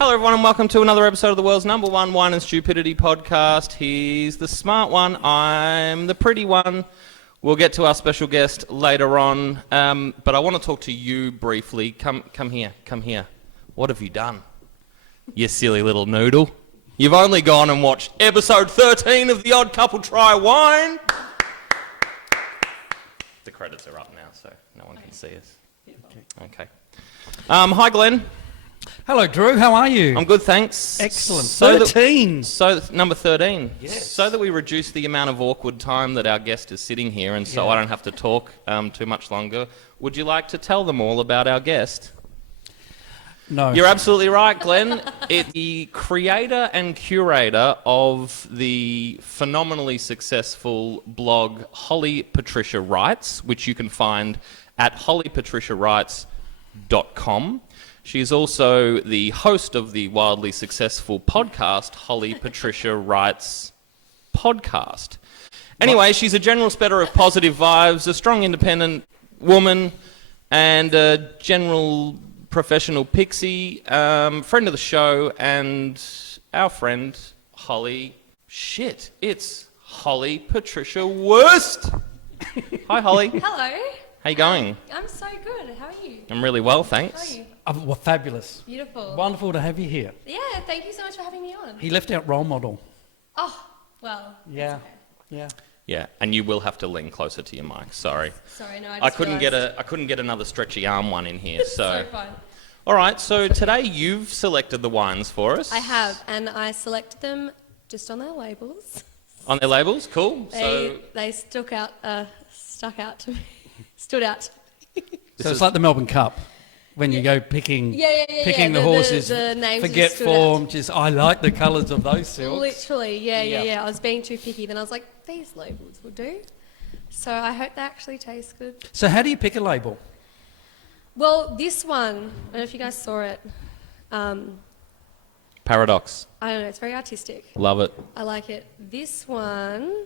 Hello everyone and welcome to another episode of the world's number one wine and stupidity podcast. He's the smart one, I'm the pretty one. We'll get to our special guest later on, but I want to talk to you briefly. Come here. What have you done? You silly little noodle. You've only gone and watched episode 13 of The Odd Couple Try Wine. The credits are up now, so no one can see us. Okay. Hi Glenn. Hello, Drew. How are you? I'm good, thanks. Excellent. So 13. Number 13. Yes. So that we reduce the amount of awkward time that our guest is sitting here, and so I don't have to talk too much longer, would you like to tell them all about our guest? No. You're absolutely right, Glenn. It's the creator and curator of the phenomenally successful blog Holly Patricia Writes, which you can find at hollypatriciawrites.com. She's also the host of the wildly successful podcast, Holly Patricia Writes Podcast. Anyway, she's a general spreader of positive vibes, a strong independent woman, and a general professional pixie, friend of the show, and our friend, Holly. Shit, it's Holly Patricia Wurst. Hi, Holly. Hello. How you going? I'm so good. How are you? I'm really well, How thanks. are you? Well, fabulous. Beautiful. Wonderful to have you here. Yeah, thank you so much for having me on. He left out role model. Oh, well. Yeah. that's okay. Yeah. Yeah, and you will have to lean closer to your mic. Sorry, Sorry, no, I just couldn't realised. get another stretchy arm one in here. So, So fun. all right. So today you've selected the wines for us. I have, and I selected them just on their labels. On their labels. Cool. They stuck out to me. Stood out. So it's like the Melbourne Cup when you go picking Yeah, the horses. the names forget just stood form. out. Just I like the colours of those silks. Literally, yeah. Yeah. I was being too picky. Then I was like, these labels will do. So I hope they actually taste good. So how do you pick a label? Well, this one, I don't know if you guys saw it. Paradox. I don't know, it's very artistic. Love it. I like it. This one,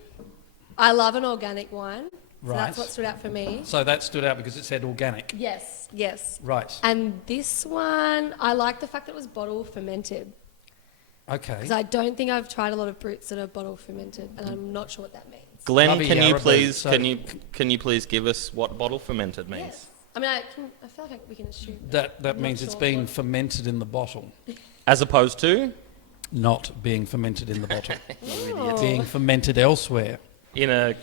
I love an organic wine. So Right. that's what stood out for me. So that stood out because it said organic. Yes. Right. And this one, I like the fact that it was bottle fermented. Okay. Because I don't think I've tried a lot of brutes that are bottle fermented, and I'm not sure what that means. Glenn, Lovely can you Yarra please boot, so- can you please give us what bottle fermented means? Yes. I mean, I feel like we can assume That I'm means not it's sure been what- fermented in the bottle, As opposed to not being fermented in the bottle. Oh. Being fermented elsewhere. in a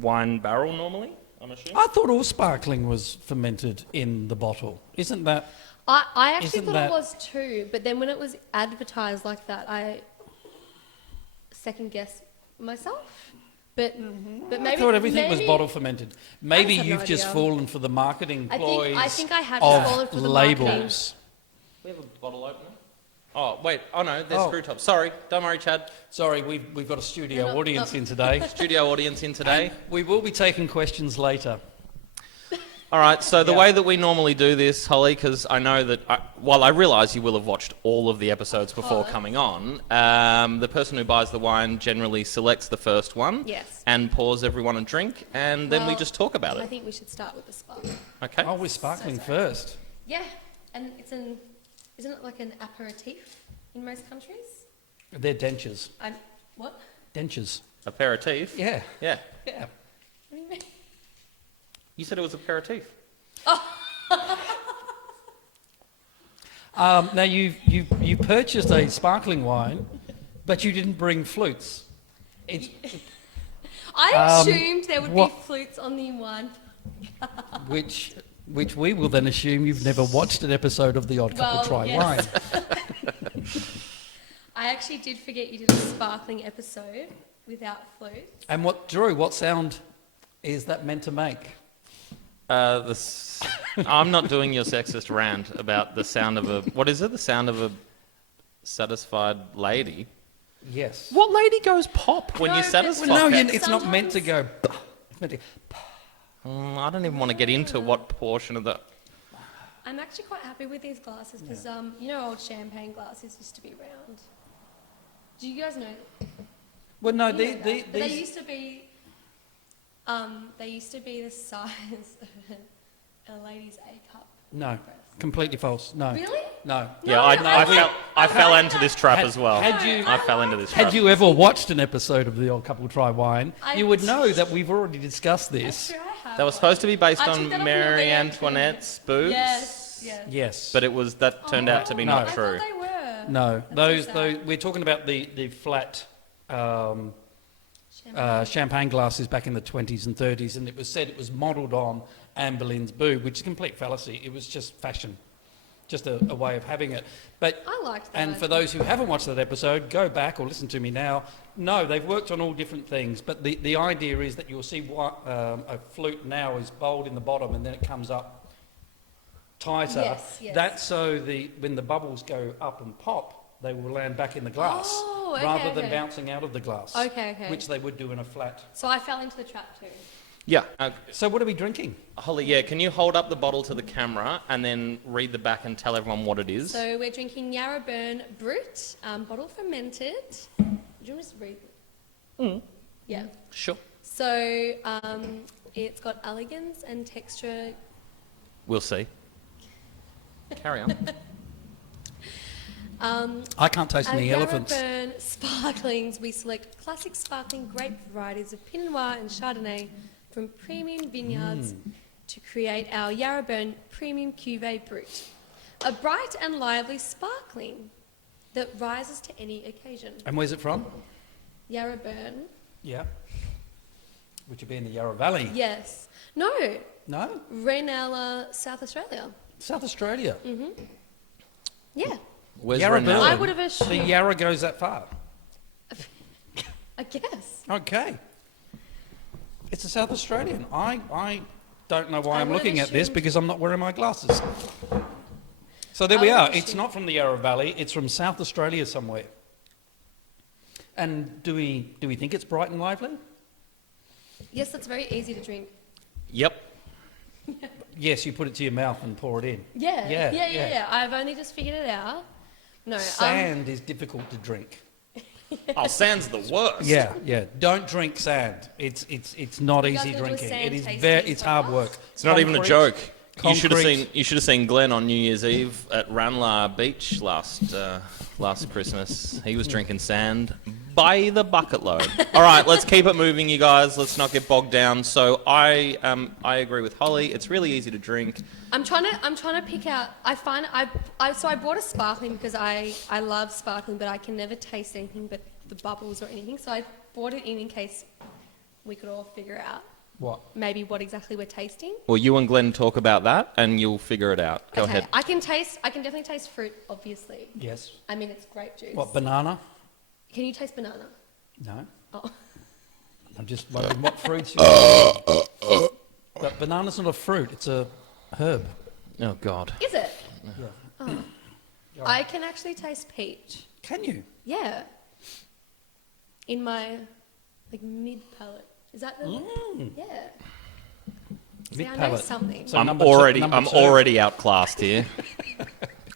wine barrel normally. I'm assuming. I thought all sparkling was fermented in the bottle. Isn't that? I actually Isn't thought that- it was too, but then when it was advertised like that, I second guessed myself. But maybe I thought everything was maybe- bottle fermented. Maybe have no you've just idea. fallen for the marketing ploys I think I have just fallen of for the marketing. labels. We have a bottle opener. Oh wait. Oh no, there's Oh. screw tops. Sorry. Don't worry, Chad. Sorry, we've got a studio No, no, audience no. in today. Studio audience in today. We will be taking questions later. All right, so the Yeah. way that we normally do this, Holly, because I know that, while I realise you will have watched all of the episodes before coming on, the person who buys the wine generally selects the first one Yes. and pours everyone a drink, and then we Well, just talk about I it. think we should start with the sparkling. Okay? Oh, we're sparkling first. Yeah, and isn't it like an aperitif in most countries? They're dentures. What? Dentures. Aperitif? Yeah. Yeah. Yeah. What do you mean? You said it was aperitif. Now you purchased a sparkling wine, but you didn't bring flutes. It's, I assumed there would what- be flutes on the wine. which we will then assume you've never watched an episode of The Odd Couple Well, Try yes. Wine. I actually did forget you did a sparkling episode without flutes. And Drew, what sound is that meant to make? I'm not doing your sexist rant about the sound of what is it? The sound of a satisfied lady? Yes. What lady goes pop when No, you but- satisfy? Well, no, Sometimes- it's not meant to go. It's meant to. I don't even want to get into what portion of the... I'm actually quite happy with these glasses because, old champagne glasses used to be round. Do you guys know? Well, no, You know that? But they these. used to be. They used to be the size of a lady's A cup. No, press. completely false. No. Really? No. Yeah, I fell into this trap as well. Had I fell into this trap. Had you ever watched an episode of The Old Couple Try Wine, I you would did. know that we've already discussed this. That was supposed to be based I took on that off Mary your Antoinette's boobs. Yes. Yes. Yes. But that turned out to be No. not I true. thought they were. No, That's so those sad. we're talking about the flat champagne glasses back in the 20s and 30s, and it was said it was modelled on Anne Boleyn's boob, which is a complete fallacy. It was just fashion, just a way of having it. But I liked that. and for those who haven't watched that episode, go back or listen to me now. No, they've worked on all different things, but the idea is that you'll see what a flute now is bowled in the bottom and then it comes up tighter. Yes, yes. That's so when the bubbles go up and pop, they will land back in the glass Oh, okay, rather than okay. bouncing out of the glass. Okay, okay. Which they would do in a flat. So I fell into the trap too. Yeah. So what are we drinking? Holly, yeah, can you hold up the bottle to the camera and then read the back and tell everyone what it is? So we're drinking Yarraburn Brut, bottle fermented. Do you want to just read it? Yeah. Sure. So it's got elegance and texture. We'll see. Carry on. I can't taste any elephants. Yarraburn Sparklings, we select classic sparkling grape varieties of Pinot Noir and Chardonnay from premium vineyards to create our Yarraburn Premium Cuvée Brut. A bright and lively sparkling that rises to any occasion. And where's it from? Yarraburn. Yeah. Which would be in the Yarra Valley. Yes. No. No? Rainella, South Australia. South Australia. Yeah. Where's Yarraburn. Renella? I would have The assumed. Yarra goes that far. I guess. Okay. It's a South Australian. I don't know why I I'm would've looking at this assumed- because I'm not wearing my glasses. So there I we are. would've It's not from the Yarra Valley. It's from South Australia somewhere. And do we think it's bright and lively? Yes, that's very easy to drink. Yep. Yes, you put it to your mouth and pour it in. Yeah. Yeah, Yeah. yeah. I've only just figured it out. No. Sand is difficult to drink. Oh, sand's the worst. Yeah, yeah. Don't drink sand. It's not You guys easy gonna do a drinking. sand It is tasting it's hard podcast? work. It's not even a Concrete- joke. You should have concrete- seen Glenn on New Year's Eve at Ranelagh Beach last Christmas. He was drinking sand by the bucket load. All right, let's keep it moving, you guys. Let's not get bogged down. So I agree with Holly. It's really easy to drink. I'm trying to pick out. I find so I bought a sparkling because I love sparkling, but I can never taste anything but the bubbles or anything. So I bought it in case we could all figure out What? maybe what exactly we're tasting. Well, you and Glenn talk about that, and you'll figure it out. Go ahead. I can definitely taste fruit. Obviously, Yes. I mean it's grape juice. What, banana? Can you taste banana? No. Oh, I'm just wondering what fruits you But banana's not a fruit, it's a herb. Oh God. is it? Yeah. I can actually taste peach. Can you? Yeah. In my mid palate. Is that the? Yeah. See, I know Mid-palate. something. So I'm number I'm two. already outclassed here.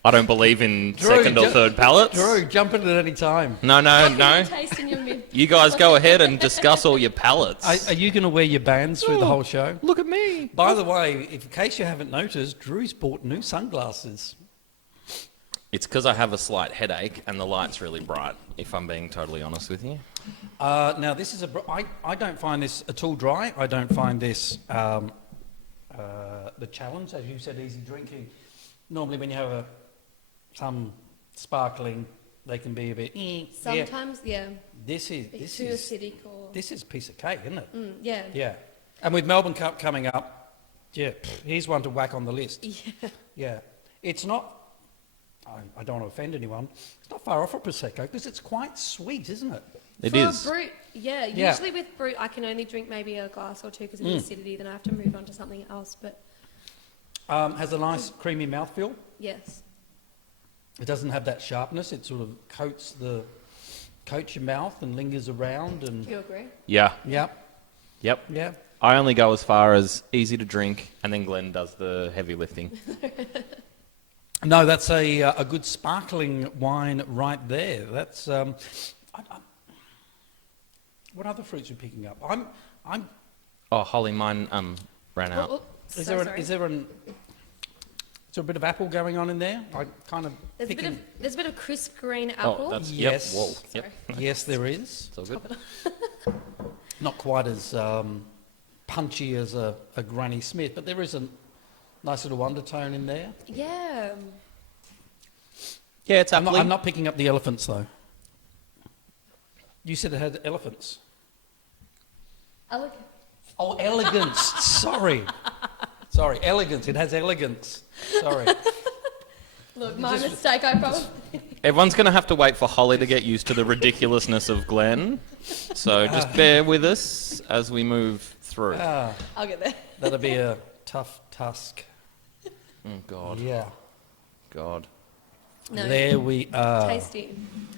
I don't believe in Drew, second or third palettes. Drew, jump in at any time. No. What can you taste in your mid? You guys go ahead and discuss all your palettes. Are you going to wear your bands through the whole show? Look at me. By the way, in case you haven't noticed, Drew's bought new sunglasses. It's because I have a slight headache and the light's really bright, if I'm being totally honest with you. Now, this is I don't find this at all dry. I don't find this the challenge, as you said, easy drinking. Normally, when you have some sparkling, they can be a bit. Sometimes, yeah. This Too is acidic or. this is a piece of cake, isn't it? Yeah. Yeah. And with Melbourne Cup coming up, yeah, here's one to whack on the list. Yeah. Yeah. It's not. I don't want to offend anyone. It's not far off from Prosecco because it's quite sweet, isn't it? It For is. a brut, yeah. Yeah. Usually with brut, I can only drink maybe a glass or two because of the acidity. Then I have to move on to something else. But Has a nice creamy mouthfeel. yes. It doesn't have that sharpness. It sort of coats your mouth and lingers around. And Do you agree? Yeah. Yep. Yep. I only go as far as easy to drink, and then Glenn does the heavy lifting. No, that's a good sparkling wine right there. That's what other fruits are you picking up? I'm. Oh, Holly, mine ran out. Oh, Is so there sorry. is there an Is there a bit of apple going on in there? I kind of There's a bit of crisp green Oh, apple. that's Yes. Yep. Whoa. Yep. Yes, there is. It's all good. Not quite as punchy as a Granny Smith, but there is a nice little undertone in there. Yeah. Yeah, it's I'm apple. I'm not picking up the elephants, though. You said it had elephants. Elegant. Oh, elegance. Sorry, elegance. It has elegance. Sorry. Look, my mistake, I probably... Everyone's going to have to wait for Holly to get used to the ridiculousness of Glenn. So just bear with us as we move through. Ah, I'll get there. that'll be a tough task. Oh, God. Yeah. God. No. There we are. Tasty.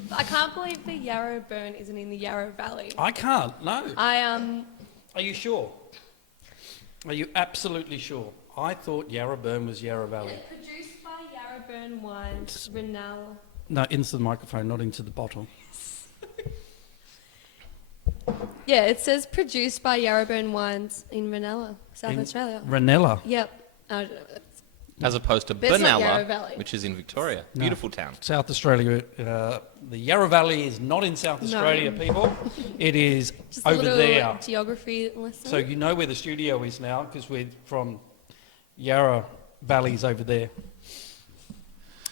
But I can't believe the Yarrow Burn isn't in the Yarrow Valley. I can't. No. Are you sure? Are you absolutely sure? I thought Yarraburn was Yarra Valley. Produced by Yarraburn Wines, Renala. No, into the microphone, not into the bottle. Yeah, it says produced by Yarraburn Wines in Renala, South Australia. Ranella. Yep. I don't know. As opposed to But it's not Yarra Benalla, Valley. which is in Victoria. No. Beautiful town. South Australia. The Yarra Valley is not in South No. Australia, people. It is Just a over little there. geography lesson. So you know where the studio is now because we're from Yarra Valley's over there.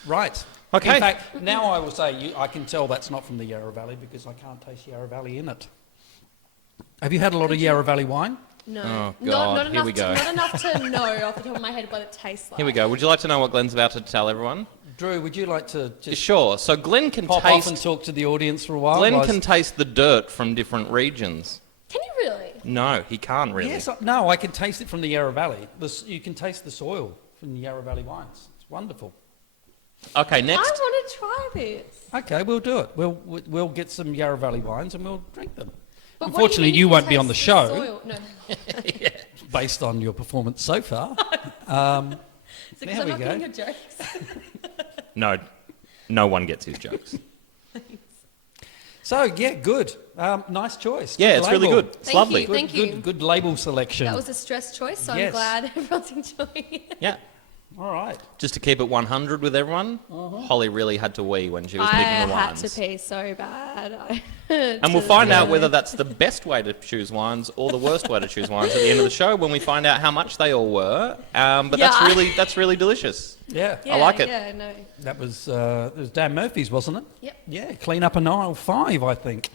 Right. Okay. In fact, now I will say I can tell that's not from the Yarra Valley because I can't taste Yarra Valley in it. Have you had a lot of Yarra Valley wine? No. Oh, Not God. enough Here we go. Not enough to know off the top of my head what it tastes like. Here we go. Would you like to know what Glenn's about to tell everyone? Drew, would you like to just Sure. So Glenn can pop off and taste. talk to the audience for a while? Glenn whilst- can taste the dirt from different regions. Can you really? No, he can't really. Yes, no, I can taste it from the Yarra Valley. You can taste the soil from the Yarra Valley wines. It's wonderful. Okay, I next. want to try this. Okay, we'll do it. We'll get some Yarra Valley wines and we'll drink them. But what do Unfortunately, mean you can won't be on the taste show soil? No. based on your performance so far. Is it 'cause There I'm we not go. getting your jokes? No, no one gets his jokes. So yeah, good. Nice choice. Yeah, Good it's really label. good. It's Thank lovely. you. Good, Thank you. good label selection. That was a stress choice, so Yes. I'm glad everyone's enjoying it. Yeah. All right. Just to keep it 100 with everyone, Holly really had to wee when she was picking I the had wines. to pee so bad. And we'll find out whether that's the best way to choose wines or the worst way to choose wines at the end of the show when we find out how much they all were. But Yeah. that's really delicious. Yeah. Yeah, I like it. Yeah, no. That was Dan Murphy's, wasn't it? Yep. Yeah. Clean up an aisle 5, I think.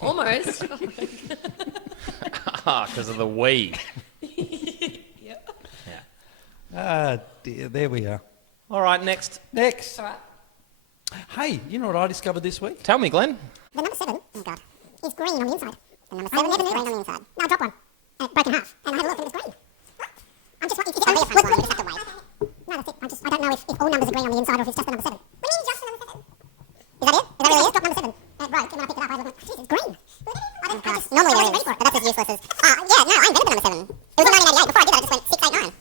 Almost. Because of the wee. Yep. Ah, dear. There we are. All right, next. Next. All right. Hey, you know what I discovered this week? Tell me, Glenn. The number 7, oh god, is green on the inside. The number 7 is green on the inside. No, drop one. Broken half. And I had a look and it's green. I'm just, is it only a front one? You just have to wait. No, that's it. I don't know if all numbers are green on the inside or if it's just the number 7. What do you mean just the number 7? Is that it? Is that really it? Drop number 7. It broke, and when I picked it up, I was like, jeez, it's green. Normally there is, but that's as useless as... yeah, no, I invented the number 7. It was in 1988. Before I did that, I just went 6, 8, 9.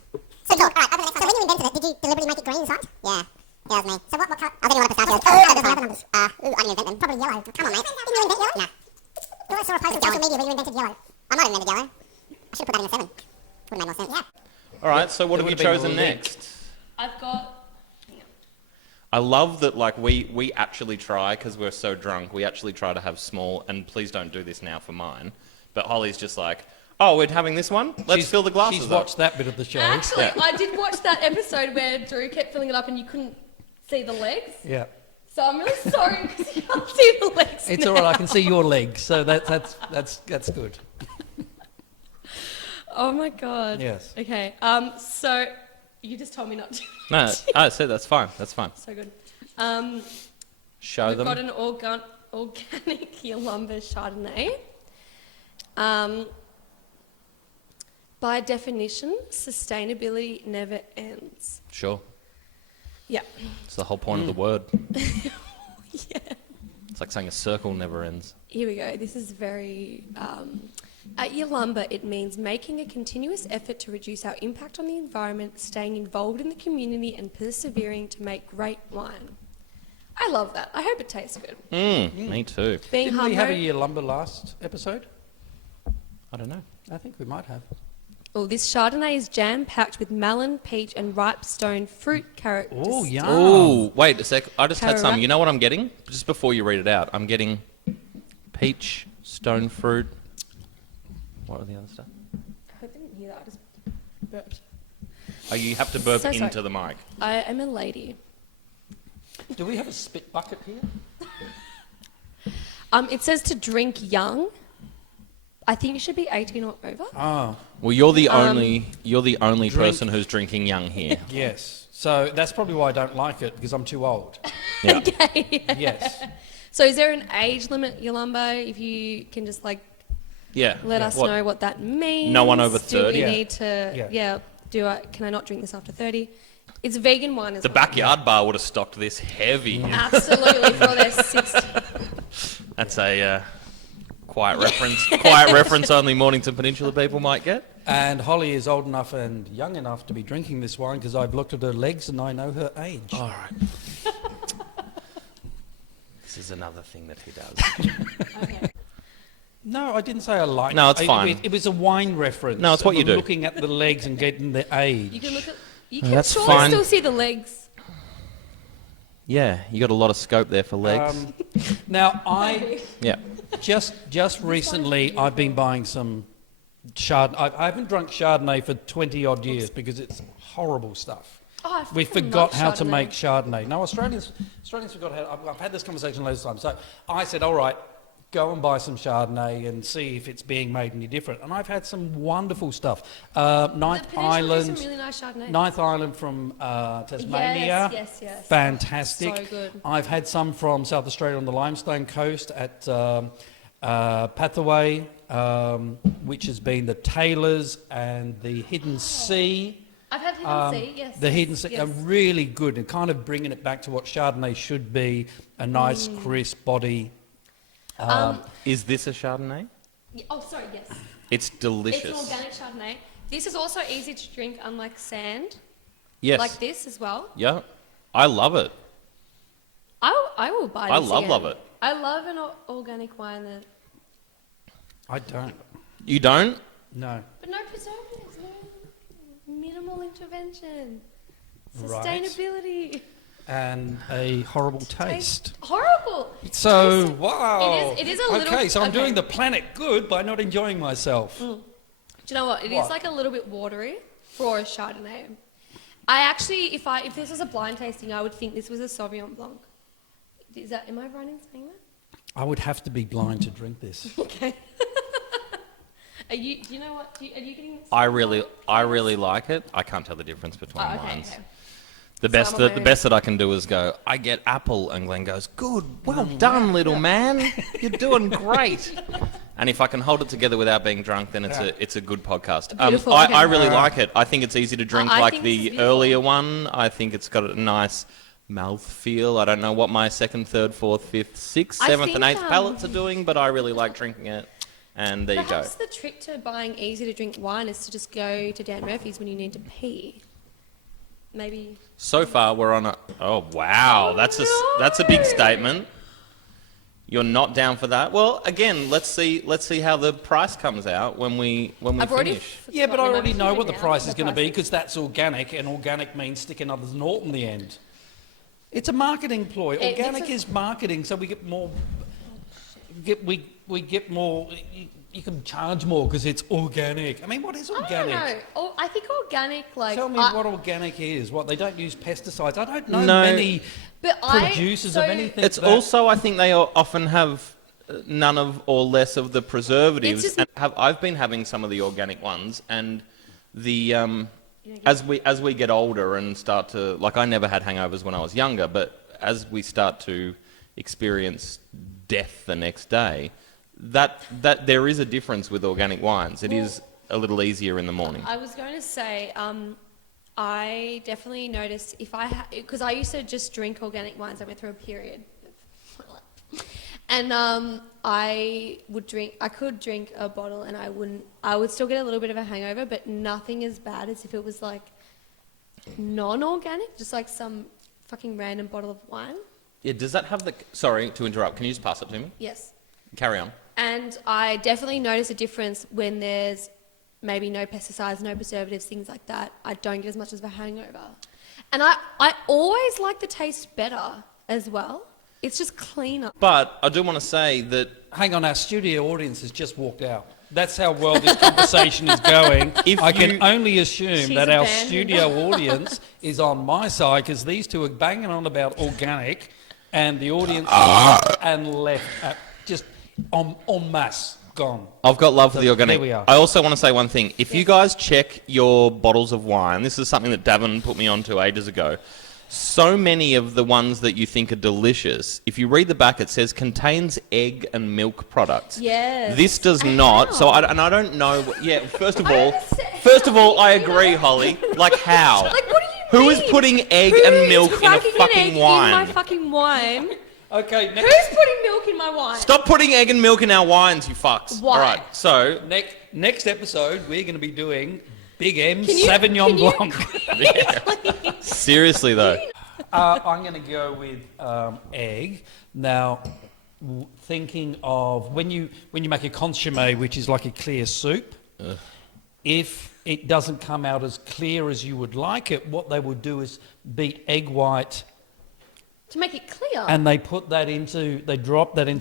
So cool. Alright, open the next one. So when you invented it, did you deliberately make it green inside? Yeah. Yeah, that was me. So what colour? I was thinking what a pistachio is. I didn't invent them. Probably yellow. Come on, mate. Didn't you invent yellow? Nah. You always saw a post on social media where you invented yellow. I might have invented yellow. I should have put that in the 7. Would have made more sense. Yeah. All right, so what It have you would have been chosen a link. next? I've got... I love that, like, we actually try, because we're so drunk, we actually try to have small, and please don't do this now for mine, but Holly's just like, oh, we're having this one? Let's fill the glasses She's up. watched that bit of the show. Actually, Yeah. I did watch that episode where Drew kept filling it up and you couldn't see the legs. Yeah. So I'm really sorry because you can't see the legs. It's now. all right. I can see your legs, so that's good. Oh my god. Yes. Okay. So you just told me not to. No, I said that's fine. That's fine. So good. Show We've them. got an organic Yalumba Chardonnay. By definition, sustainability never ends. Sure. Yeah. It's the whole point of the word. Yeah. It's like saying a circle never ends. Here we go. This is very... at Yalumba, it means making a continuous effort to reduce our impact on the environment, staying involved in the community and persevering to make great wine. I love that. I hope it tastes good. Me too. Being Didn't humble. we have a year lumber last episode? I don't know. I think we might have. Oh, this Chardonnay is jam-packed with melon, peach, and ripe stone fruit characteristics. Oh, yum. Oh, wait a sec. I just had some. Carrot. You know what I'm getting? Just before you read it out, I'm getting peach, stone fruit. What are the other stuff? I didn't hear that. I just burped. Oh, you have to burp So sorry. into the mic. I am a lady. Do we have a spit bucket here? It says to drink young. I think you should be 18 or over. Oh, Well, you're the only drink- person who's drinking young here. yes. So that's probably why I don't like it, because I'm too old. Yeah. Okay. Yes. So is there an age limit, Yolumbo? If you can just like Yeah. let us What? know what that means. No one over Do 30? we Yeah. need to? Yeah. Can I not drink this after 30? It's vegan wine as The well. backyard bar would have stocked this heavy. Absolutely for their 60. That's a quiet reference. Quiet reference only Mornington Peninsula people might get. And Holly is old enough and young enough to be drinking this wine because I've looked at her legs and I know her age. All right. This is another thing that he does. Okay. No, I didn't say I liked No, it's it. fine. It was a wine reference. No, it's what you of do. Looking at the legs and getting the age. You can look at. You Oh, can that's surely fine. still see the legs. Yeah, you got a lot of scope there for legs. Now, I Yeah. just recently I've been buying some Chardonnay. I haven't drunk Chardonnay for 20 odd years because it's horrible stuff. Oh, I We freaking forgot love how to Chardonnay. make Chardonnay. No, Australians forgot how. I've had this conversation loads of times. So I said, all right, go and buy some Chardonnay and see if it's being made any different. And I've had some wonderful stuff. The Ninth Peninsula Island. has some really nice Chardonnay. Ninth Island from Tasmania. Yes. Fantastic. So good. I've had some from South Australia on the Limestone Coast at Pathaway, which has been the Taylors and the Hidden Sea. I've had Hidden Sea, yes. The Hidden Sea yes. are really good and kind of bringing it back to what Chardonnay should be, a nice crisp body. Is this a Chardonnay? Oh, sorry, yes. It's delicious. It's an organic Chardonnay. This is also easy to drink, unlike sand. Yes. Like this as well. Yeah. I love it. I will buy this I love again. it. I love an organic wine, I don't. You don't? No. but no preservatives, no minimal intervention. Right. Sustainability. And a horrible taste. Horrible. So, Tastes- wow. It is a little... Okay, so I'm okay. doing the planet good by not enjoying myself. Do you know what? It is What? like a little bit watery for a Chardonnay. I actually, if this was a blind tasting, I would think this was a Sauvignon Blanc. Am I right in saying that? I would have to be blind to drink this. Okay. Do you know what? Are you getting... I really like it. I can't tell the difference between Oh, okay, wines. okay. The best Some of the my- best that I can do is go, I get apple, and Glenn goes, good, well done, little man. You're doing great. And if I can hold it together without being drunk, then it's a good podcast. Beautiful, I okay. really like it. I think it's easy to drink I like think this is the beautiful. earlier one. I think it's got a nice mouth feel. I don't know what my second, third, fourth, fifth, sixth, I seventh, and think, eighth palates are doing, but I really like drinking it. And there you go. Perhaps the trick to buying easy to drink wine is to just go to Dan Murphy's when you need to pee. Maybe... So far, we're on a... Oh, wow. That's a big statement. You're not down for that? Well, again, let's see how the price comes out when we I've already finish. Yeah, but I forgotten. already I'm know what the down price for is going to be prices. because that's organic, and organic means sticking others naught in the end. It's a marketing ploy. It's Organic a- is marketing, so we get more. We get more. You can charge more because it's organic. I mean, what is I don't organic? know. Oh, I think organic, like... Tell me what organic is. What, they don't use pesticides? I don't know No. many But producers of anything. It's that- also, I think they often have none of or less of the preservatives. It's just- And I've been having some of the organic ones, and the as we get older and start to, like, I never had hangovers when I was younger, but as we start to experience death the next day, that there is a difference with organic wines. It is a little easier in the morning. I was going to say, I definitely noticed if because I used to just drink organic wines. I went through a period of my life. And I could drink a bottle and I would still get a little bit of a hangover, but nothing as bad as if it was like non-organic, just like some fucking random bottle of wine. Yeah, does that have the... Sorry to interrupt. Can you just pass it to me? Yes. Carry on. And I definitely notice a difference when there's maybe no pesticides, no preservatives, things like that, I don't get as much of a hangover. And I always like the taste better as well. It's just cleaner. But I do want to say that Hang on, our studio audience has just walked out. That's how well this conversation is going. I can only assume She's that our abandoned. studio audience is on my side because these two are banging on about organic and the audience and left just en masse gone. I've got love for the organic. There we are. I also want to say one thing. If you guys check your bottles of wine, this is something that Davin put me onto ages ago. So many of the ones that you think are delicious, if you read the back, it says contains egg and milk products. Yes. This does not. So I don't know. Yeah. First of all, I agree, Holly. Like how? Like, what do you Who mean? is putting egg Who and is milk in a cracking an fucking egg wine? in my fucking wine? Okay, Who's putting milk in my wine? Stop putting egg and milk in our wines, you fucks. Why? All right. So next episode, we're going to be doing Big M's Can you- Sauvignon can you Blanc. seriously though. I'm going to go with egg. Now, thinking of when you make a consommé, which is like a clear soup, if it doesn't come out as clear as you would like it, what they would do is beat egg white, To make it clear. and they drop that into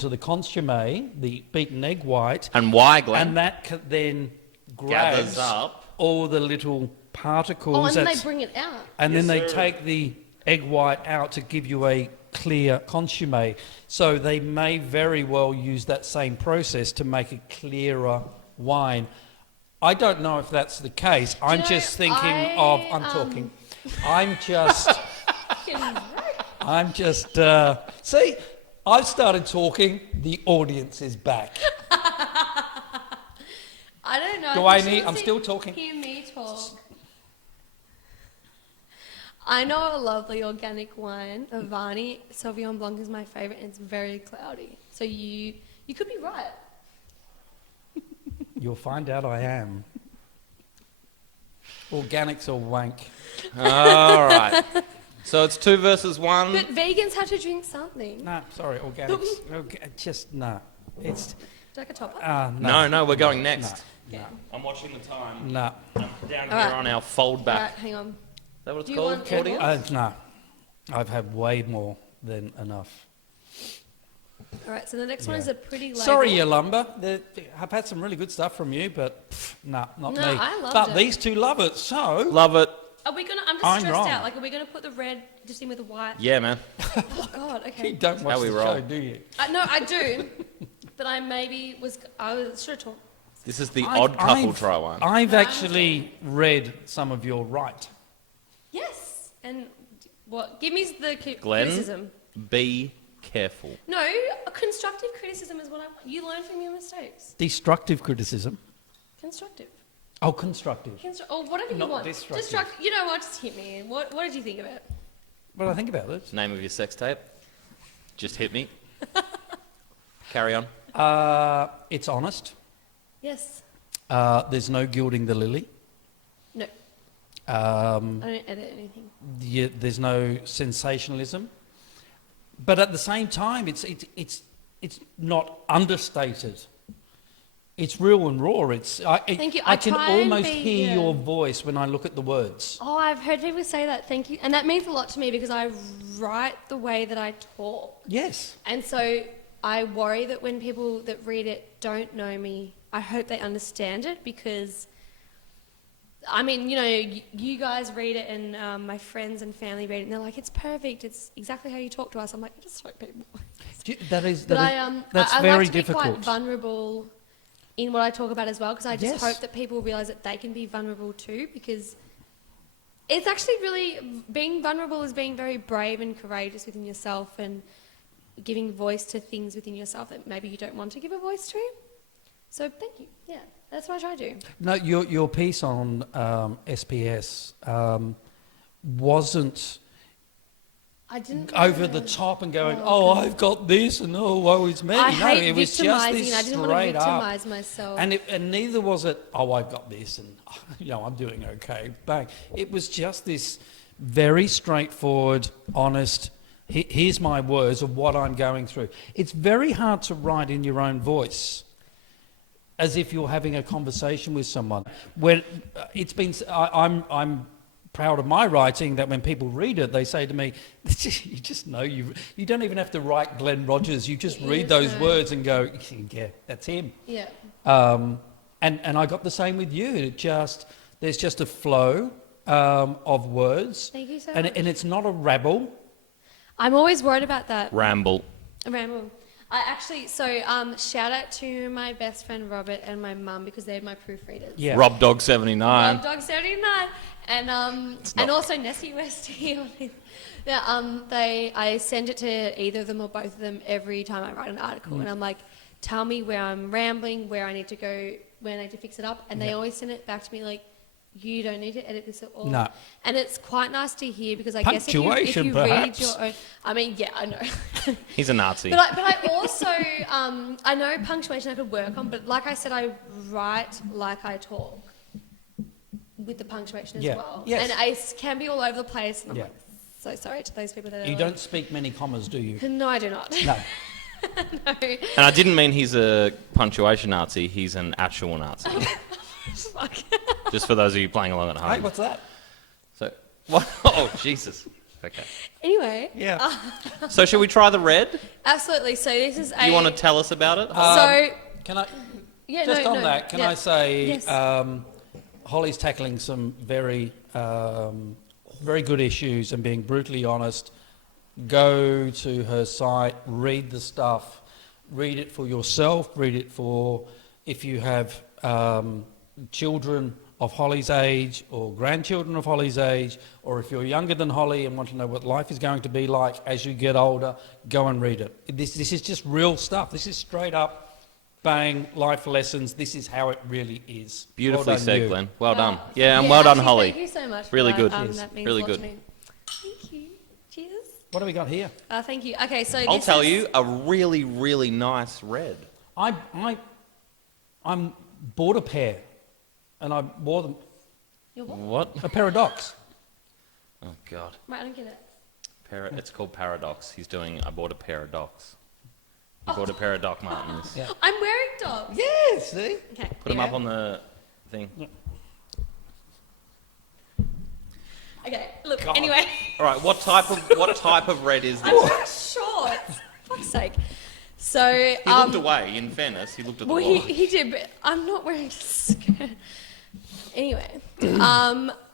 the consommé, the beaten egg white, And why, Glenn? and that then Gathers grabs up. all the little particles. and then they that's- bring it out. and Yes, then they sir. take the egg white out to give you a clear consommé. So they may very well use that same process to make a clearer wine. I don't know if that's the case. I'm know, just thinking I, of... I'm talking. I'm just... see, I've started talking. The audience is back. I don't know. Do I I think need- she I'm wants still to talking. Hear me talk. I know a lovely organic wine, a Varni Sauvignon Blanc is my favourite, and it's very cloudy. So you could be right. You'll find out I am. Organics or wank. All right. So it's 2 versus 1. But vegans have to drink something. No, sorry, organics. Just no. It's Like a topper. No, we're going next. No. I'm watching the time. No. Down here right. on our fold All back. right, hang on. Is that what it's Do you called? want Cody? edibles? No. I've had way more than enough. All right, so the next one Yeah. is a pretty label. Sorry, Yolumba. I've had some really good stuff from you, but not No, me. I loved but it. these two love it, so... Love it. Are we gonna? I'm just I'm stressed wrong. out. Like, are we gonna put the red just in with the white? Yeah, man. Oh God. You Okay. don't watch How we the roll. show, do you? No, I do. But I should have talked. This is the I've- odd couple I've- try one. I've actually read some of your right. Yes. And what? Give me the Glenn? criticism. Be careful. No, constructive criticism is what I want. You learn from your mistakes. Destructive criticism. Constructive. Oh, constructive. Or whatever you Not want. destructive. You know what? Just hit me. What did you think of it? What do I think about it? Name of your sex tape. Just hit me. Carry on. It's honest. Yes. There's no gilding the lily. No. Um, I don't edit anything. there's no sensationalism. But at the same time, it's not understated. It's real and raw. Thank you. I I can try and almost be, hear yeah. your voice when I look at the words. Oh, I've heard people say that. Thank you. And that means a lot to me because I write the way that I talk. Yes. And so I worry that when people that read it don't know me, I hope they understand it because, I mean, you know, you guys read it and my friends and family read it and they're like, it's perfect. It's exactly how you talk to us. I'm like, I just hope people. That's I very like to difficult. be quite vulnerable in what I talk about as well because I just Yes. hope that people realise that they can be vulnerable too because it's actually really, being vulnerable is being very brave and courageous within yourself and giving voice to things within yourself that maybe you don't want to give a voice to. So thank you. Yeah, that's what I try to do. No, your piece on SPS wasn't I didn't over the top and going, oh, I've got this and oh, woe is me. I no, hate it was just victimising. this I didn't want to straight up. victimise myself. And neither was it, oh, I've got this and, you know, I'm doing okay. Bang. It was just this very straightforward, honest, here's my words of what I'm going through. It's very hard to write in your own voice. as if you're having a conversation with someone. When it's been, I'm proud of my writing that when people read it, they say to me, "You just know you don't even have to write Glenn Rogers. You just read those words and go, yeah, that's him." Yeah. And I got the same with you. There's just a flow of words. Thank you so and much. and it's not a rabble. I'm always worried about that. Ramble. Ramble. I actually, shout out to my best friend Robert and my mum because they're my proofreaders. Yeah. Rob Dog 79. Rob Dog 79 and also Nessie West. Yeah, I send it to either of them or both of them every time I write an article, and I'm like, tell me where I'm rambling, where I need to go, where I need to fix it up, and they always send it back to me like, you don't need to edit this at all. No. And it's quite nice to hear because I guess if you read perhaps. your own, I mean, yeah, I know. He's a Nazi. But I also, I know punctuation I could work on, but like I said, I write like I talk with the punctuation as well. Yes. And it can be all over the place. And I'm Yeah. like, so sorry to those people that are You like, don't speak many commas, do you? No, I do not. No. No. And I didn't mean he's a punctuation Nazi. He's an actual Nazi. Fuck. Just for those of you playing along at Hey, home. what's that? So, what? Oh, Jesus. Okay. Anyway, Yeah. So, shall we try the red? absolutely. So this is a. You want to tell us about it? So Can I? yeah, Just no, on no, that, can yeah. I say, Yes. Holly's tackling some very good issues and being brutally honest. Go to her site, read the stuff, read it for yourself, read it for if you have children of Holly's age or grandchildren of Holly's age, or if you're younger than Holly and want to know what life is going to be like as you get older, go and read it. This is just real stuff. This is straight up, bang, life lessons. This is how it really is. Beautifully Well done, said, you. Glenn. Well done. Wow. Yeah, and well done, actually, Holly. Thank you so much. Really for good. that. Yes. That means Really a lot good. to me. Thank you. Cheers. What do we got here? Thank you. Okay, so I'll this tell is- you, a really, really nice red. I'm bought a pair, and I wore them. You're what? What? A paradox. Oh, God. Right, I don't get it. It's called Paradox. I bought a pair of docs. He bought a pair of Doc Martens. Yeah. I'm wearing dogs. Yeah, see? Okay. Put them up on the thing. Okay. Look. God. Anyway. All right, what type of red is I'm this? wearing shorts. Fuck's sake. So. He looked away. In fairness, he looked at the Well, wall. he did, but I'm not wearing a skirt. Anyway,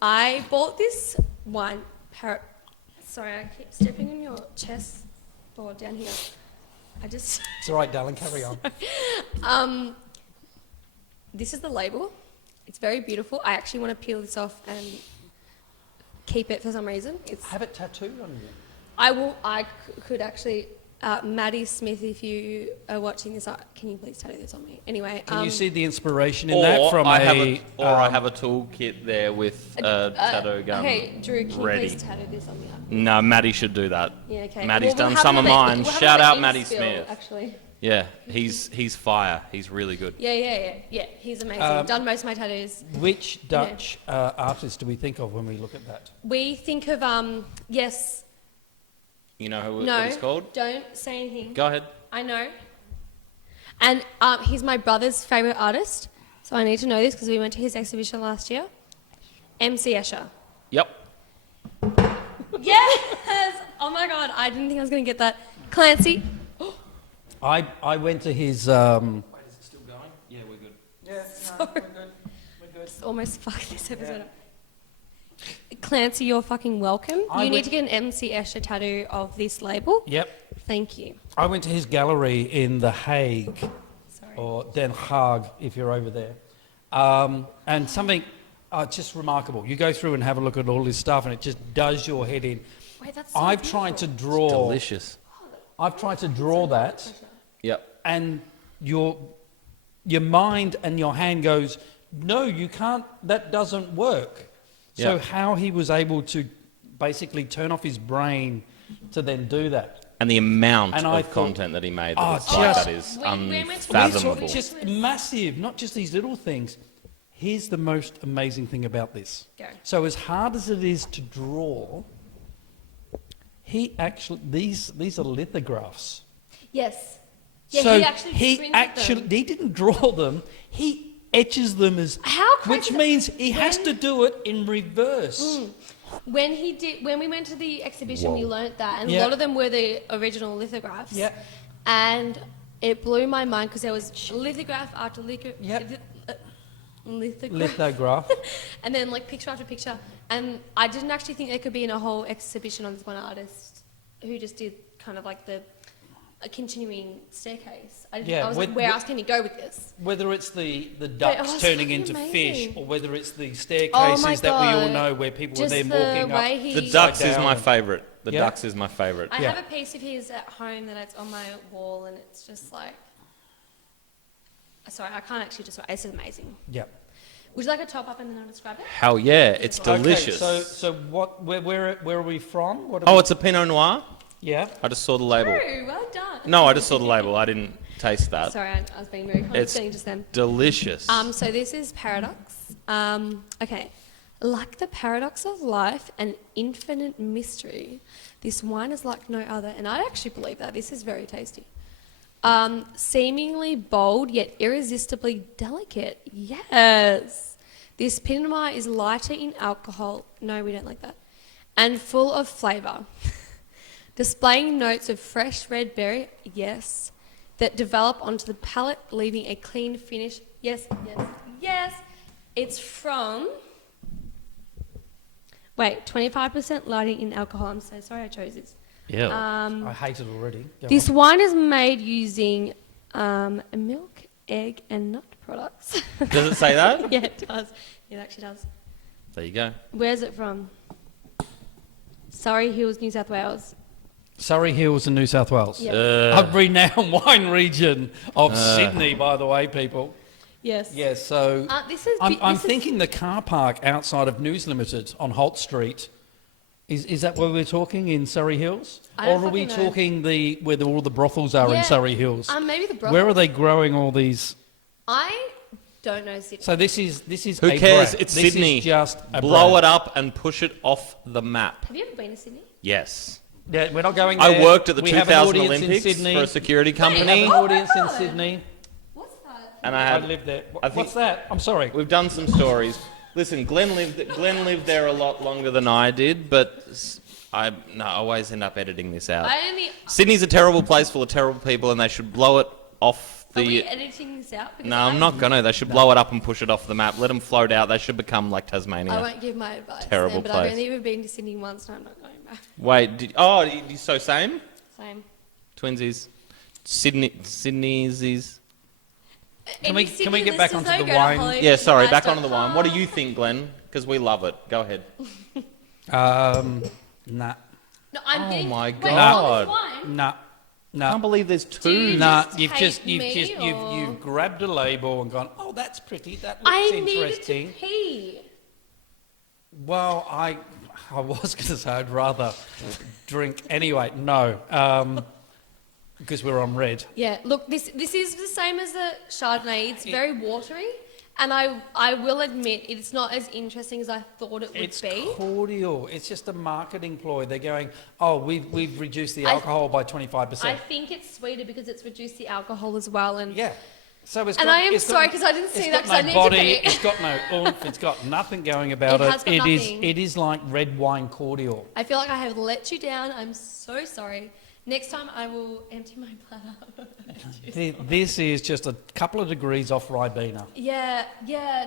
I bought this one Sorry, I keep stepping on your chest board down here. It's all right, darling, carry on. This is the label. It's very beautiful. I actually want to peel this off and keep it for some reason. Have it tattooed on you. I could actually. Maddie Smith, if you are watching this, can you please tattoo this on me? Anyway. Can you see the inspiration in that from I a... have a toolkit there with a tattoo gun. Hey, Drew, can ready. you please tattoo this on me? No, Maddie should do that. Yeah, okay. Maddie's Well, done we'll some have of it mine. we'll have Shout it out in Maddie spill, Smith. Actually. Yeah, he's fire. He's really good. Yeah. He's amazing. Done most of my tattoos. Which Dutch artist do we think of when we look at that? We think of yes. You know what No. it's called? Don't say anything. Go ahead. I know. And he's my brother's favourite artist, so I need to know this because we went to his exhibition last year. MC Escher. Yep. Yes! Oh my god, I didn't think I was going to get that. Clancy. I went to his... Wait, is it still going? Yeah, we're good. Yeah, Sorry. we're good. Almost fucked this episode up. Clancy, you're fucking welcome. I You need went- to get an MC Escher tattoo of this label. Yep. Thank you. I went to his gallery in The Hague, Sorry. or Den Haag, if you're over there. And something just remarkable. You go through and have a look at all this stuff, and it just does your head in. Wait, that's so I've tried to beautiful. draw... Delicious. I've tried to draw that, Yep. and your mind and your hand goes, no, you can't, that doesn't work. So Yeah. how he was able to basically turn off his brain to then do that. And the amount And of I thought- content that he made, Oh, it's like, just- that is We went to- unfathomable. Just massive, not just these little things. Here's the most amazing thing about this. Go. So as hard as it is to draw, he actually, these are lithographs. Yes. Yeah, so he actually printed them. he didn't draw them. He etches them as, How crazy which is that? means he has to do it in reverse. When we went to the exhibition, we learnt that, and a Yeah. lot of them were the original lithographs. Yeah. And it blew my mind because there was lithograph after Yep. lithograph, Lithograph. and then like picture after picture. And I didn't actually think there could be in a whole exhibition on this one artist who just did kind of like a continuing staircase. I was like, where else can you go with this? Whether it's the it ducks was turning fucking into amazing. fish, or whether it's the Oh staircases my that we all God. know where people Just were then the walking way up. he... The ducks is down my and- favourite. The Yeah. ducks is my favourite. I Yeah. have a piece of his at home that it's on my wall, and it's just like... Sorry, I can't actually just... It's amazing. Yeah. Would you like a top up and then I'll describe it? Hell yeah, it's delicious. Okay, so what? Where are we from? What are Oh, we, it's a Pinot Noir? yeah. I just saw the label. True, well done. No, I just saw the label. I didn't taste that. Sorry, I was being very condescending just then. Delicious. So this is Paradox. Okay. Like the paradox of life and infinite mystery, this wine is like no other, and I actually believe that. This is very tasty. Seemingly bold, yet irresistibly delicate. Yes. This Pinot Noir is lighter in alcohol. No, we don't like that. And full of flavour. Displaying notes of fresh red berry. Yes. That develop onto the palate, leaving a clean finish. Yes, yes, yes. It's from... Wait, 25% lighting in alcohol. I'm so sorry I chose this. Yeah. I hate it already. Go This on. wine is made using milk, egg, and nut products. Does it say that? Yeah, it does. It actually does. There you go. Where's it from? Surrey Hills, New South Wales. Surrey Hills in New South Wales. Yeah. A renowned wine region of Sydney, by the way, people. Yes. Yeah, so This is. I'm thinking the car park outside of News Limited on Holt Street. Is that where we're talking in Surrey Hills? I don't Or are we fucking know. talking where all the brothels are Yeah. in Surrey Hills? Maybe the brothel. Where are they growing all these? I don't know Sydney. So this is Who a cares? brand. It's This Sydney. is just a Blow brand. it up and push it off the map. Have you ever been to Sydney? Yes. Yeah, we're not going there. I worked at the We have an 2000 audience in Olympics Sydney. for a security We have company, an audience in God. Sydney. What's that? and I I had. lived there. I think- What's that? I'm sorry. We've done some stories. Listen, Glenn lived there a lot longer than I did, but I always end up editing this out. Sydney's a terrible place full of terrible people, and they should blow it off Are we the. editing this out? Because No, I'm not gonna. They should blow it up and push it off the map. Let them float out. They should become like I Tasmania. won't give my advice. Terrible then, but I've place. only ever been to Sydney once, and I'm not going back. Wait, so same? Same. Twinsies. Sydney's. Can we get back onto the wine? Yeah, sorry, back onto the wine. What do you think, Glenn? Because we love it. Go ahead. Nah. No, I'm Oh getting, my wait, God. on this wine? Nah. I Nah. can't believe there's two. you Nah, just you've hate me, or- you've grabbed a label and gone, oh, that's pretty. That looks I needed interesting. to pee. Well, I was going to say I'd rather drink anyway. No, because we're on red. Yeah, look, this is the same as the Chardonnay. It's very watery, and I will admit it's not as interesting as I thought it would It's be. cordial. It's just a marketing ploy. They're going, oh, we've reduced the I- alcohol by 25%. I think it's sweeter because it's reduced the alcohol as well, and Yeah. So it's And got, I am it's got- sorry 'cause I didn't see it's that got 'cause I no need to body, pee. It's got no oomph. It's got nothing going about It it. has got nothing. It is like red wine cordial. I feel like I have let you down. I'm so sorry. Next time I will empty my bladder. This is just a couple of degrees off Ribena. Yeah,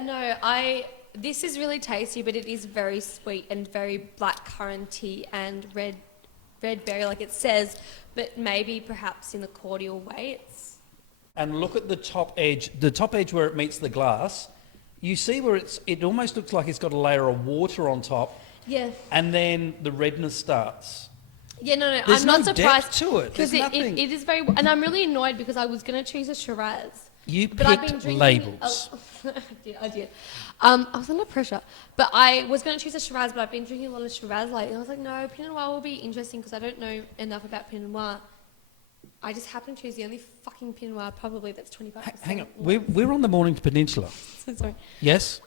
no, this is really tasty, but it is very sweet and very blackcurranty and red berry, like it says, but maybe perhaps in a cordial way. And look at the top edge where it meets the glass. You see where it almost looks like it's got a layer of water on top, Yeah. and then the redness starts. Yeah, no, There's I'm not no surprised. depth to it. There's Because nothing. it is very, and I'm really annoyed because I was going to choose a Shiraz. You But I've been picked drinking labels. I did. I was under pressure. But I was going to choose a Shiraz, but I've been drinking a lot of Shiraz lately. And I was like, no, Pinot Noir will be interesting because I don't know enough about Pinot Noir. I just happened to choose the only fucking Pinot Noir probably that's 25%. Hang on, we're on the Mornington Peninsula. So sorry. Yes.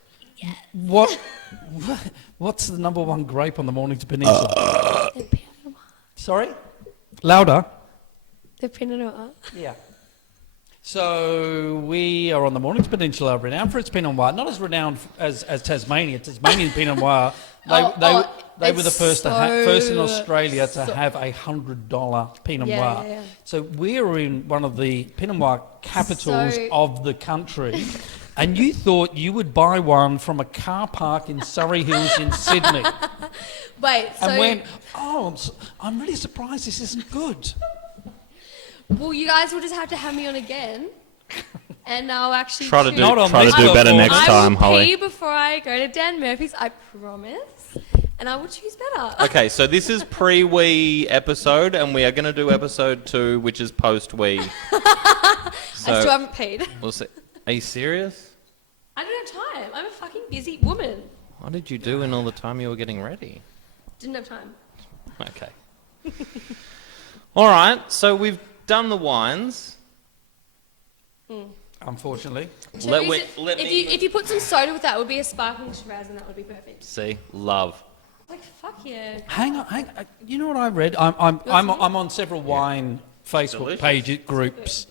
What's the number one grape on the Mornington Peninsula? The Pinot Noir. Sorry. Louder. The Pinot Noir. Yeah. So we are on the Mornings Peninsula, renowned for its Pinot Noir. Not as renowned as Tasmania. Tasmanian Pinot Noir. They were the first first in Australia to have $100 Pinot Noir. Yeah. So we're in one of the Pinot Noir capitals of the country. And you thought you would buy one from a car park in Surrey Hills in Sydney. Wait, so... And went, I'm really surprised this isn't good. Well, you guys will just have to have me on again. And I'll actually Try to do this better one. next time, I will Holly. pee before I go to Dan Murphy's, I promise. And I will choose better. Okay, so this is pre-wee episode, and we are going to do episode 2, which is post-wee. I still haven't peed. We'll see. Are you serious? I don't have time. I'm a fucking busy woman. What did you do in all the time you were getting ready? Didn't have time. Okay. All right, so we've done the wines. Unfortunately. So Let if you put some soda with that, it would be a sparkling Shiraz, and that would be perfect. See, love. Like, fuck yeah. Hang on. You know what I read? I'm on several wine Facebook page groups.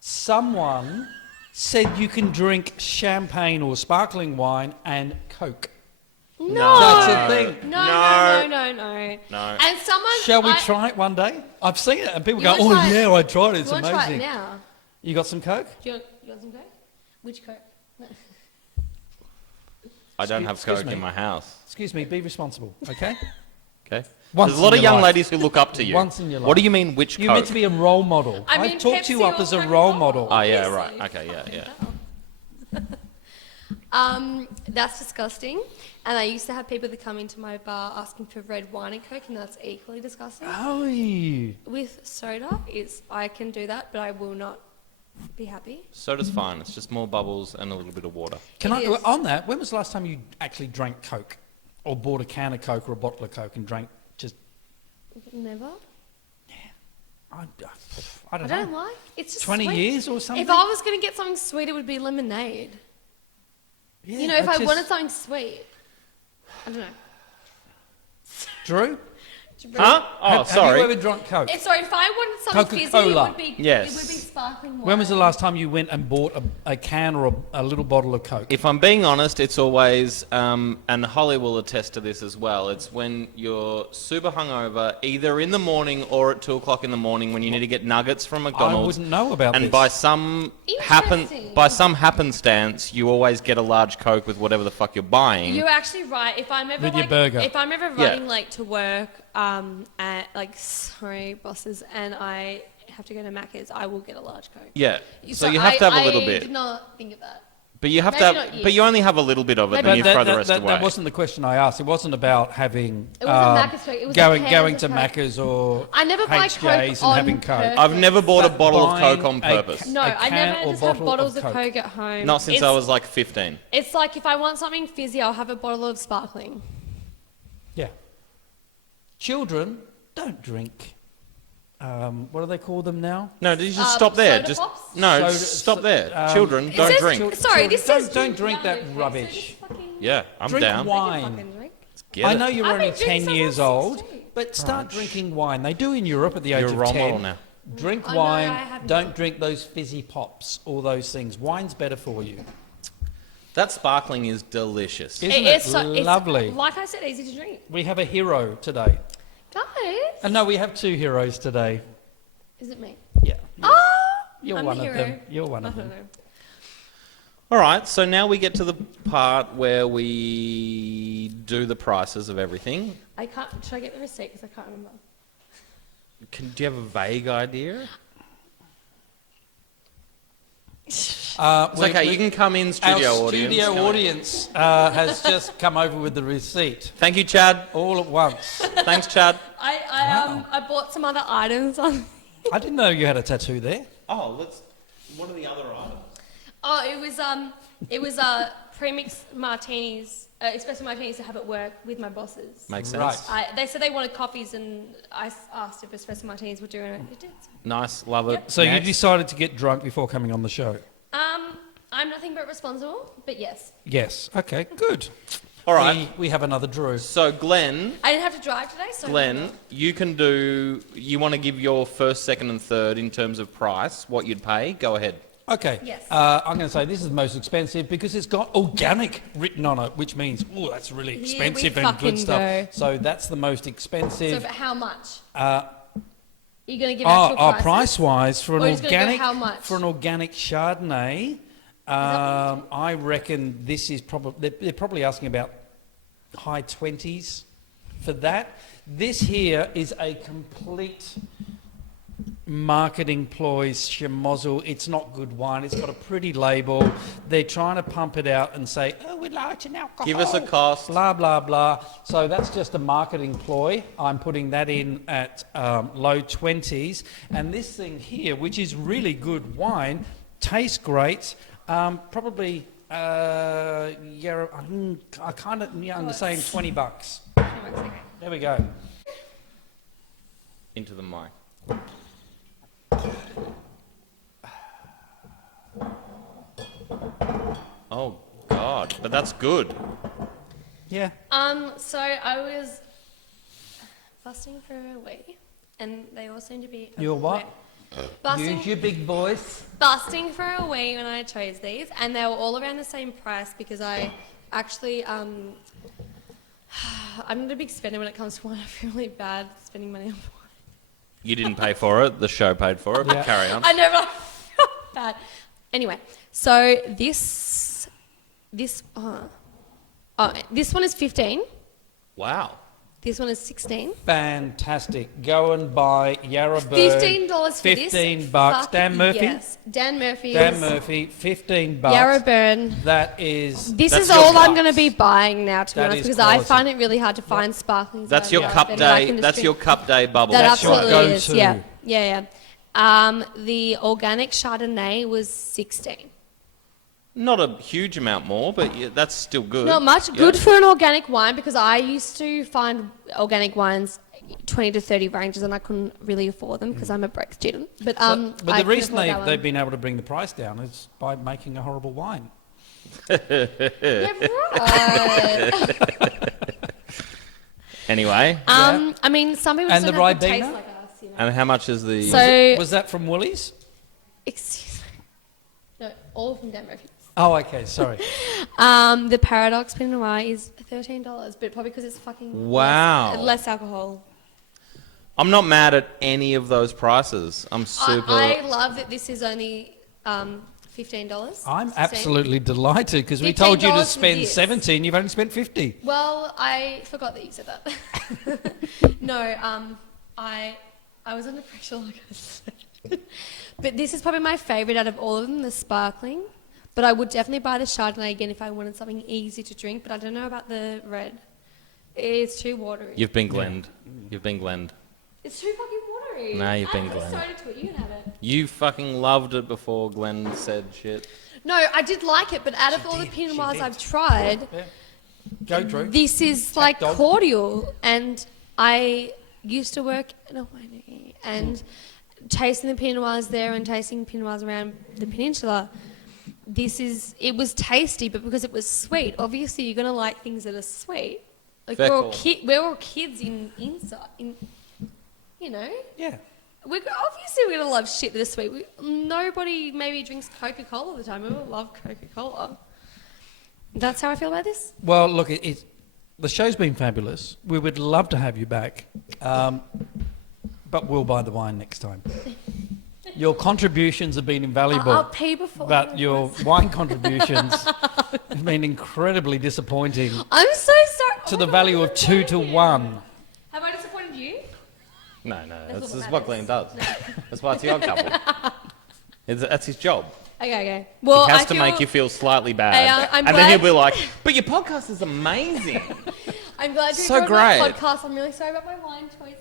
Someone said you can drink champagne or sparkling wine and Coke. No. That's a thing. No. No. And someone... Shall we try it one day? I've seen it and people You go, wanna try it? yeah, I tried it. It's You want to try it amazing. now? You got some Coke? Do you want some Coke? Which Coke? I don't have Excuse Coke me. in my house. Excuse me, be responsible, okay? Okay. Once There's a lot in of your young life. ladies who look up to you. Once in your life. What do you mean, which You're Coke? meant to be a role model. I mean, I've talked you Pepsi up or as a Coca-Cola. role model. Oh, yeah, Obviously. right. Okay, yeah. That's disgusting. And I used to have people that come into my bar asking for red wine and Coke, and that's equally disgusting. Oh, With soda, I can do that, but I will not be happy. Soda's fine. It's just more bubbles and a little bit of water. Can It is. on that, when was the last time you actually drank Coke? Or bought a can of Coke or a bottle of Coke and drank just... Never. I I don't don't know. like. It's just 20 sweet. years or something? If I was going to get something sweet, it would be lemonade. Yeah, You know, if I just- wanted something sweet, I don't know. Drew? Huh? Oh, have sorry. you ever drunk Coke? Sorry, if I wanted something fizzy, Coca-Cola. it would be Yes. it would be sparkling wine. When was the last time you went and bought a can or a little bottle of Coke? If I'm being honest, it's always, and Holly will attest to this as well, it's when you're super hungover, either in the morning or at 2 o'clock in the morning when you need to get nuggets from McDonald's. I wouldn't know about and this. by some Interesting. happenstance, you always get a large Coke with whatever the fuck you're buying. You're actually right. If I'm ever With your burger. if I'm ever Yeah. running late to work, sorry bosses, and I have to go to Macca's, I will get a large Coke. Yeah. So you have to have a little I bit. did not think of that. But you have Maybe to not have, you. but you only have a little bit of it, Maybe then you not. throw the rest away. That wasn't the question I asked. It wasn't about having It wasn't Macca's Coke, it was going cans going of to Coke. Macca's or I never buy HJ's Coke and on having Coke. purpose. I've never bought a But bottle of buying Coke on a purpose. No, a I can never or just have bottle bottles of Coke. Coke at home. Not since I was like 15. It's like if I want something fizzy, I'll have a bottle of sparkling. Yeah. Children don't drink. What do they call them now? No, did you just stop there? soda Just pops? no, Soda- just stop so- there. Children, It don't says- drink. Sorry, this Don't- says don't drink that okay, so rubbish. just fucking- Yeah, I'm Drink down. wine. fucking drink. Get I it. know you're I've only been drinking 10 since I years was old, 16. but start drinking wine. They do in Europe at the age You're a of role 10. model now. Drink I know, wine. I haven't. Don't drink those fizzy pops, all those things. Wine's better for you. That sparkling is delicious. Isn't it It's lovely? Like I said, easy to drink. We have a hero today. Guys, And no, we have two heroes today. is it me? Yeah. Oh, You're I'm one the of hero. them. You're one I of don't them. know. All right, so now we get to the part where we do the prices of everything. I can't. Should I get the receipt? Because I can't remember. Do you have a vague idea? It's okay, you can come in, studio Our audience. studio Come in. audience has just come over with the receipt Thank you, Chad. all at once. Thanks, Chad. I bought some other items on. I didn't know you had a tattoo there. Oh, what are the other items? Oh, it was premix martinis, espresso martinis to have at work with my bosses. Makes Right. sense. They said they wanted coffees, and I asked if espresso martinis would do, and it did. Nice, love it. So Next. you decided to get drunk before coming on the show? I'm nothing but responsible, but yes. Yes. Okay, good. All right. we have another Drew. So, Glenn, I didn't have to drive today, so... Glenn, you can do... You want to give your first, second and third in terms of price, what you'd pay? Go ahead. Okay. Yes. I'm going to say this is the most expensive because it's got organic written on it, which means, oh, that's really Here we expensive and fucking good stuff. go. So that's the most So, expensive. but how much? Uh, Are you going to give actual prices? price-wise for an Or are you just gonna go organic how much? for an organic Chardonnay, I reckon this is probably they're probably asking about high 20s for that. This here is a complete marketing ploy, schmozzle. It's not good wine. It's got a pretty label. They're trying to pump it out and say, oh, we're low in alcohol. Give us a cost. Blah, blah, blah. So that's just a marketing ploy. I'm putting that in at low 20s. And this thing here, which is really good wine, tastes great. Probably, I kind of, I'm the same, $20. Okay. There we go. Into the mic. Oh, God. But that's good. Yeah. So I was busting for a wee, and they all seem to be... You're what? Busting, Use your big voice. busting for a wee when I chose these, and they were all around the same price because I actually... I'm not a big spender when it comes to wine. I feel really bad spending money on wine. You didn't pay for it. The show paid for it. But Yeah. carry on. I know, but I feel bad. Anyway, so this one is 15. Wow. This one is 16. Fantastic. Go and buy Yarrabird. $15 for this. $15. Fuck Dan Murphy? Yes. Dan Murphy. Dan Murphy, $15. Yarraburn. That is... This That's is your all I'm cup. going to be buying now, to be That honest, is because I quality. find it really hard to find sparklings. That's out your of cup the wine day. industry. That's your cup day bubble. That That's your absolutely is. go-to. Yeah, yeah, yeah. The organic Chardonnay was 16. Not a huge amount more, but yeah, that's still good. Not much. Yeah. Good for an organic wine because I used to find organic wines 20 to 30 ranges and I couldn't really afford them because I'm a broke student. But But I the could reason afford that one. they've been able to bring the price down is by making a horrible wine. Yeah, right. Anyway, I mean, some people And just the don't have good Ribena? taste like us, you know. and how much is the... So, Was that from Woolies? excuse me. No, all from Dan Murphy's. Oh, okay, sorry. The Paradox Pinot Noir is $13, but probably because it's fucking Wow. less alcohol. I'm not mad at any of those prices. I'm super... I love that this is only $15. I'm 16. absolutely delighted because we told you to $15 for spend this. 17, you've only spent 50. Well, I forgot that you said that. No, I was under pressure, like I said. But this is probably my favourite out of all of them, the sparkling. But I would definitely buy the Chardonnay again if I wanted something easy to drink. But I don't know about the red. It's too watery. You've been glenned. You've been glenned. It's too fucking watery. Nah, you've been I put glenned. soda to it. You can have it. You fucking loved it before Glenn said shit. No, I did like it, but out of all the Pinot Noirs I've tried, Yeah. Go, Drew. this is like dog. cordial. And I used to work in a winery and tasting the Pinot Noirs there and tasting Pinot Noirs around the peninsula. It was tasty, but because it was sweet, obviously you're gonna like things that are sweet. Like we're all, Feckle. we're all kids inside, you know. Yeah. We're gonna love shit that is sweet. Nobody maybe drinks Coca-Cola all the time. We all love Coca-Cola. That's how I feel about this. Well, look, the show's been fabulous. We would love to have you back, but we'll buy the wine next time. Your contributions have been invaluable, I'll pay before. but your wine contributions have been incredibly disappointing I'm so sorry. to the value of 2 to 1. Have I disappointed you? No, That's this what is what Glenn does. That's why it's the odd couple. That's his job. Okay. Well, He has I to feel, make you feel slightly bad. I'm and then he'll glad- be like, but your podcast is amazing. I'm glad you So enjoyed my great. podcast. I'm really sorry about my wine choices.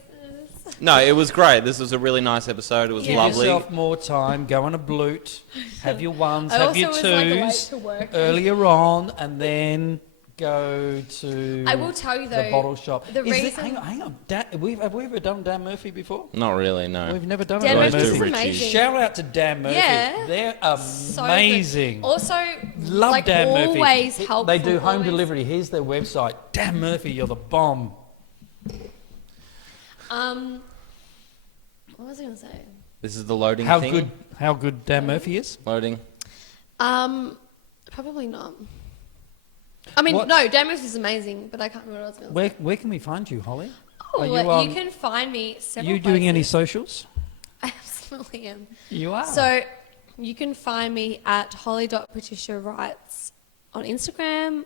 No, it was great. This was a really nice episode. It was Yeah. Give lovely. yourself more time, go on a bloot, have your ones, I have also your was like late twos to work. earlier on, and then go to I will tell you the though, bottle shop. the Is it- reason- hang on. Have we ever done Dan Murphy before? Not really, no. We've never done Dan a Those Dan Murphy's two Murphy. Richies. amazing. Shout out to Dan Murphy. Yeah. They're So good. amazing. Also, Love like Dan Murphy. always helpful. They do home always. delivery. Here's their website. Dan Murphy, you're the bomb. What was I going to say? This is the loading How thing. good Dan Murphy is? Loading. Probably not. I mean, What- no, Dan Murphy's amazing, but I can't remember what I was going to say. Where can we find you, Holly? Oh, Are well, you, you can find me several you doing any places. socials? I absolutely am. You are. So you can find me at holly.patriciawrites on Instagram.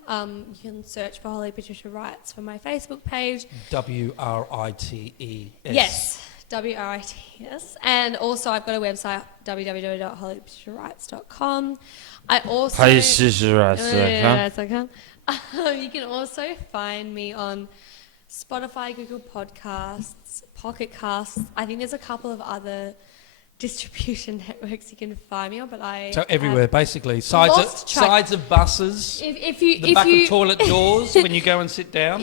You can search for Holly Patricia Writes for my Facebook page. WRITES. Yes, WRITES. And also I've got a website, www.hollypatriciawrites.com. I also... You can also find me on Spotify, Google Podcasts, Pocket Casts. I think there's a couple of other distribution networks you can find me on, but So everywhere, basically. lost track. Sides of buses, If you, the if back you, of toilet doors when you go and sit down.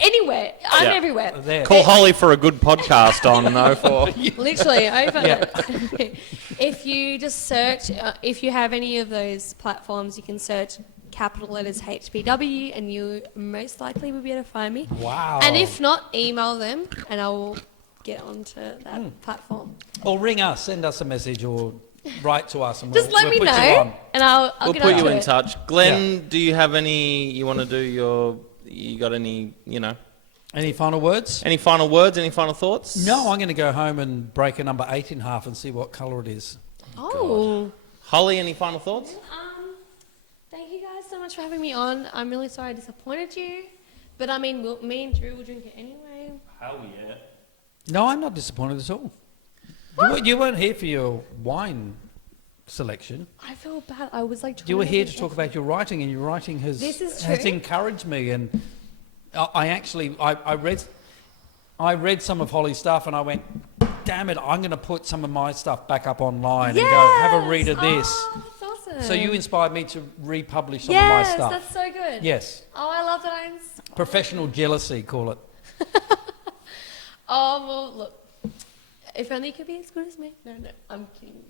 anywhere, I'm Yeah. everywhere. There. Call Holly for a good podcast on 04. Literally over. Yeah. If you just search, if you have any of those platforms, you can search capital letters HBW, and you most likely will be able to find me. Wow. And if not, email them, and I will get onto that platform. Or ring us, send us a message, or write to us, and Just we'll let me put you know, on. and I'll We'll get put onto you in it. touch. Glenn, do you have any, you want to do your, you got any, Any final words? any final words, any final thoughts? No, I'm going to go home and break a number 8 in half and see what colour it is. Oh. Holly, any final thoughts? Thank you guys so much for having me on. I'm really sorry I disappointed you, but I mean, me and Drew will drink it anyway. Hell yeah. No, I'm not disappointed at all. You weren't here for your wine selection. I feel bad. I was like, trying You were here make to talk about your writing, and your writing has This is has true. encouraged me. And I read some of Holly's stuff, and I went, damn it, I'm going to put some of my stuff back up online and go have a read of this. Oh, that's awesome. So you inspired me to republish some of my Yes, stuff. that's so good. Yes, Oh, I love that I'm inspired. professional jealousy, call it. Oh, well, look. If only you could be as good as me. No, I'm kidding.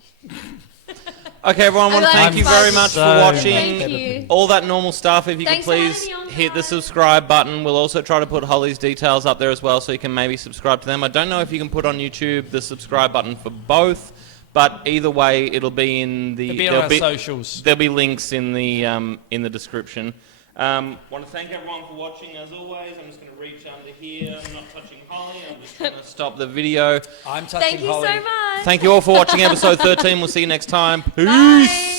Okay, everyone, I want to I'm thank you very much so for watching. Thank you. All that normal stuff. If you Thanks could for having please me on, hit the guys. subscribe button. We'll also try to put Holly's details up there as well, so you can maybe subscribe to them. I don't know if you can put on YouTube the subscribe button for both, but either way, it'll be in the. It'll be on our socials. There'll be links in the description. Want to thank everyone for watching. As always, I'm just going to reach under here. I'm not touching Holly. I'm just going to stop the video. I'm touching Thank you Holly. so much. Thank you all for watching episode 13. We'll see you next time. Peace. Bye.